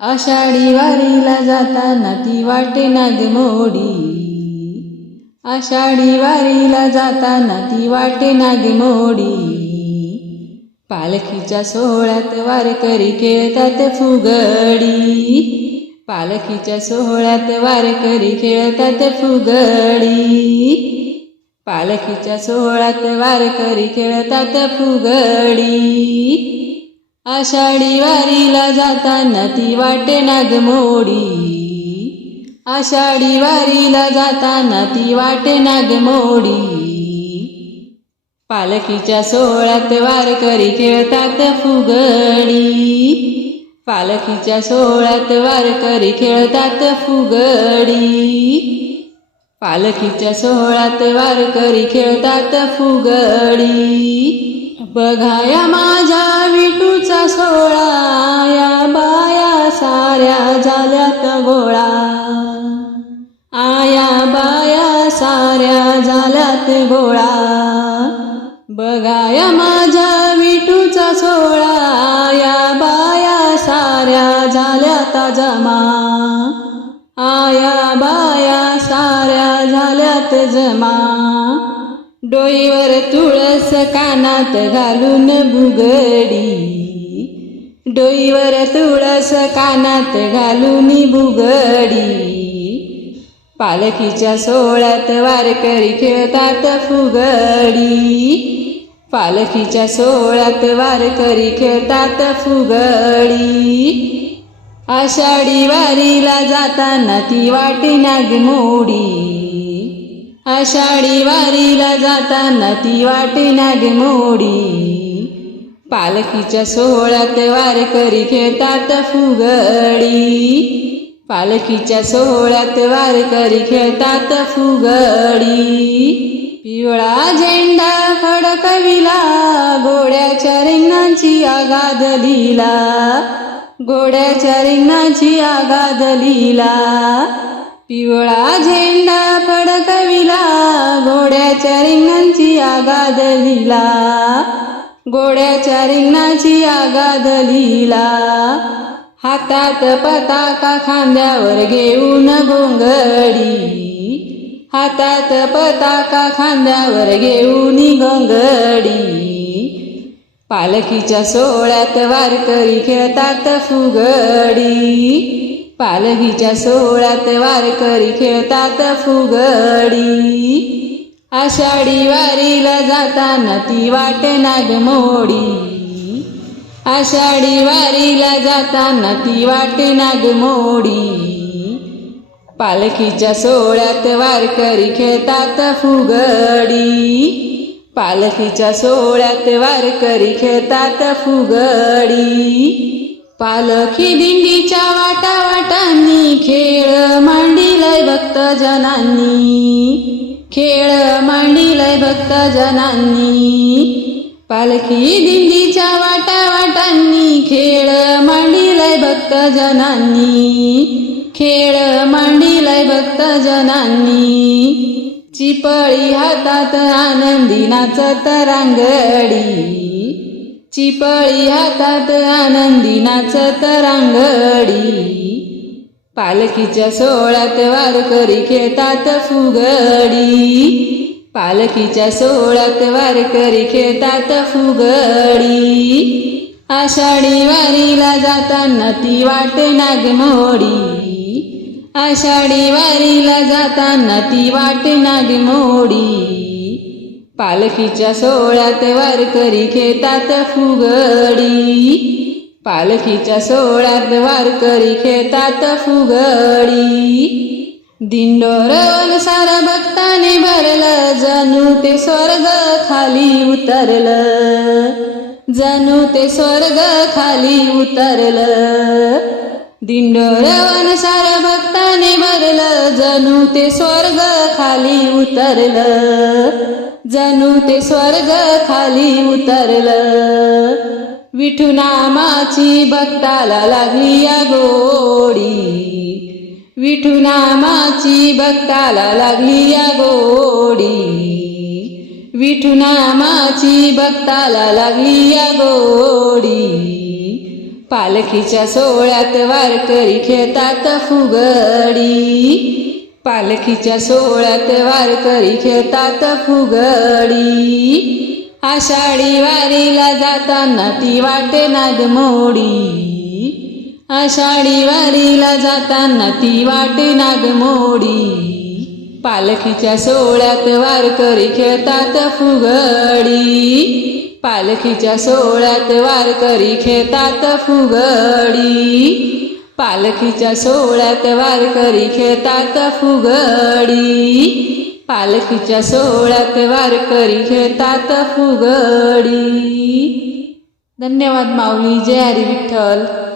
आषाढी वारीला जाताना ती वाटे नागमोडी आषाढी वारीला जाताना ती वाटे नागमोडी पालखीच्या सोहळ्यात वारकरी खेळतात फुगडी. पालखीच्या सोहळ्यात वारकरी खेळतात फुगडी. पालखीच्या सोहळ्यात वारकरी खेळतात फुगडी. आषाढी वारीला जाताना ती वाटे नागमोडी. आषाढी वारीला जाताना ती वाटे नागमोडी. पालखीच्या सोहळ्यात वारकरी खेळतात फुगडी. पालखीच्या सोहळ्यात वारकरी खेळतात फुगडी. पालखीच्या सोहळ्यात वारकरी खेळतात फुगडी. बघाया माझ्या विटूचा सोळा या बाया साऱ्या झाल्यात गोळा. आया बाया साऱ्या झाल्यात गोळा. बघाया माझ्या विटूचा सोळा या बाया साऱ्या झाल्यात जमा. आया बाया साऱ्या झाल्यात जमा. डोईवर तुळस कानात घालून बुगडी. डोईवर तुळस कानात घालून बुगडी. पालखीच्या सोहळ्यात वारकरी खेळतात फुगडी. पालखीच्या सोहळ्यात वारकरी खेळतात फुगडी. आषाढी वारीला जाताना ती वाटे नागमोडी. आषाढी वारीला जाताना ती वाटे नागमोडी पालखीच्या सोहळ्यात वारकरी खेळतात फुगडी. पालखीच्या सोहळ्यात वारकरी खेळतात फुगडी. पिवळा झेंडा फडकविला घोड्याच्या रिंगांची आगाद लिहिला. घोड्याच्या रिंगांची आगाद लिहिला. पिवळा झेंडा फडकविला घोड्याच्या रिंगणांची आगाद लिहिला घोड्याच्या रिंगणाची आगाद लिहिला हातात पताका खांद्यावर घेऊन गोंगडी हातात पताका खांद्यावर घेऊन गोंगडी पालखीच्या सोहळ्यात वारकरी खेळतात फुगडी. पालखीच्या सोहळ्यात वारकरी खेळतात फुगडी. आषाढी वारीला जाताना ती वाट नागमोडी. आषाढी वारीला जाताना ती वाट नागमोडी. पालखीच्या सोहळ्यात वारकरी खेळतात फुगडी. पालखीच्या सोहळ्यात वारकरी खेळतात फुगडी. पालखी दिंडीच्या वाटा वाटांनी खेळ मांडिलय भक्त जनांनी खेळ मांडिलय भक्त जनांनी पालखी दिंडीच्या वाटा वाटांनी खेळ मांडिलय भक्त जनांनी खेळ मांडिलय भक्त जनांनी चिपळी हातात आनंदी नाचत रांगडी चिपळी हातात आनंदी नाचत रांगडी पालखीच्या सोहळ्यात वारकरी खेळतात फुगडी. पालखीच्या सोहळ्यात वारकरी खेळतात फुगडी. आषाढी वारीला जाताना ती वाट नागमोडी. आषाढी वारीला जाताना ती वाट नागमोडी. पालखीच्या सोहळ्यात वारकरी खेळतात फुगडी. पालखीच्या सोहळ्यात वारकरी खेळतात फुगडी. दिंडोर सार भक्ताने भरलं जणू ते स्वर्ग खाली उतरलं. जणू ते स्वर्ग खाली उतरलं. दिंडोरवन सार भक्त जणू ते स्वर्ग खाली उतरलं. जणू ते स्वर्ग खाली उतरलं. विठुनामाची भक्ताला लागली या गोडी. विठुनामाची भक्ताला लागली या गोडी. विठुनामाची भक्ताला लागली या गोडी. पालखीच्या सोहळ्यात वारकरी खेळतात फुगडी. पालखीच्या सोहळ्यात वारकरी खेळतात फुगडी. आषाढी वारीला जाताना ती वाटे नागमोडी आषाढी वारीला जाताना ती वाटे नागमोडी पालखीच्या सोहळ्यात वारकरी खेळतात फुगडी. पालखीच्या सोहळ्यात वारकरी खेळतात फुगडी. पालखीच्या सोहळ्यात वारकरी खेळतात फुगडी. पालखीच्या सोहळ्यात वारकरी खेळतात फुगडी. धन्यवाद माऊली जय हरी विठ्ठल.